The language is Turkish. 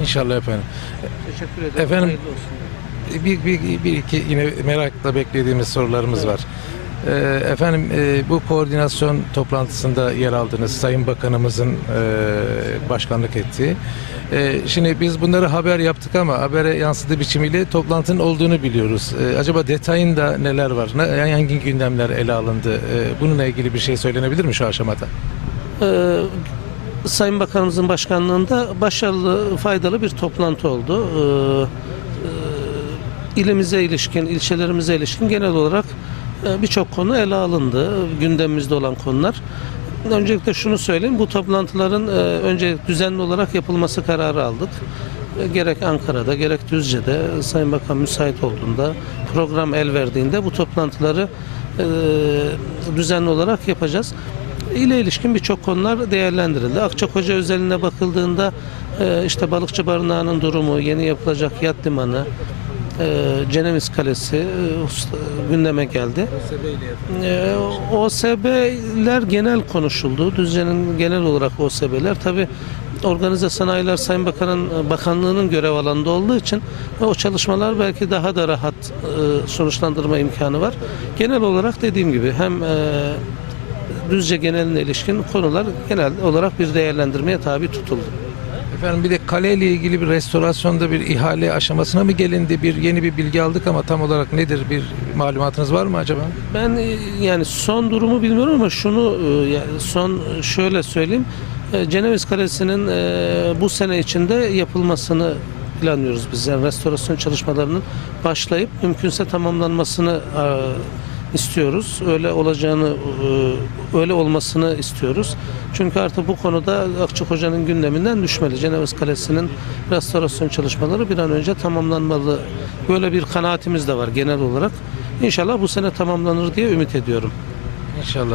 İnşallah efendim. Teşekkür ederim. Efendim- Hayırlı olsun. Bir, bir, bir iki yine merakla beklediğimiz sorularımız var. Ee, efendim e, bu koordinasyon toplantısında yer aldınız. Sayın Bakanımızın e, başkanlık ettiği. E, şimdi biz bunları haber yaptık ama habere yansıdığı biçimiyle toplantının olduğunu biliyoruz. E, acaba detayında neler var? Ne, hangi gündemler ele alındı? E, bununla ilgili bir şey söylenebilir mi şu aşamada? Sayın Bakanımızın başkanlığında başarılı, faydalı bir toplantı oldu. Ee, e, ilimize ilişkin, ilçelerimize ilişkin genel olarak e, birçok konu ele alındı. Gündemimizde olan konular. Öncelikle şunu söyleyeyim, bu toplantıların e, önce düzenli olarak yapılması kararı aldık. Gerek Ankara'da gerek Düzce'de Sayın Bakan müsait olduğunda program el verdiğinde bu toplantıları düzenli olarak yapacağız ile ilişkin birçok konular değerlendirildi. Akçakoca özeline bakıldığında e, işte Balıkçı Barınağı'nın durumu, yeni yapılacak yat limanı, e, Kalesi e, gündeme geldi. E, OSB'ler genel konuşuldu. Düzce'nin genel olarak OSB'ler tabi Organize Sanayiler Sayın Bakan'ın bakanlığının görev alanında olduğu için o çalışmalar belki daha da rahat e, sonuçlandırma imkanı var. Genel olarak dediğim gibi hem e, Düzce geneline ilişkin konular genel olarak bir değerlendirmeye tabi tutuldu. Efendim bir de kale ile ilgili bir restorasyonda bir ihale aşamasına mı gelindi? Bir yeni bir bilgi aldık ama tam olarak nedir? Bir malumatınız var mı acaba? Ben e, yani son durumu bilmiyorum ama şunu e, son şöyle söyleyeyim. E, Ceneviz Kalesi'nin bu sene içinde yapılmasını planlıyoruz biz. Yani restorasyon çalışmalarının başlayıp mümkünse tamamlanmasını istiyoruz. Öyle olacağını e, öyle olmasını istiyoruz. Çünkü artık bu konuda Akçakoca'nın gündeminden düşmeli. Ceneviz Kalesi'nin restorasyon çalışmaları bir an önce tamamlanmalı. Böyle bir kanaatimiz de var genel olarak. İnşallah bu sene tamamlanır diye ümit ediyorum. İnşallah.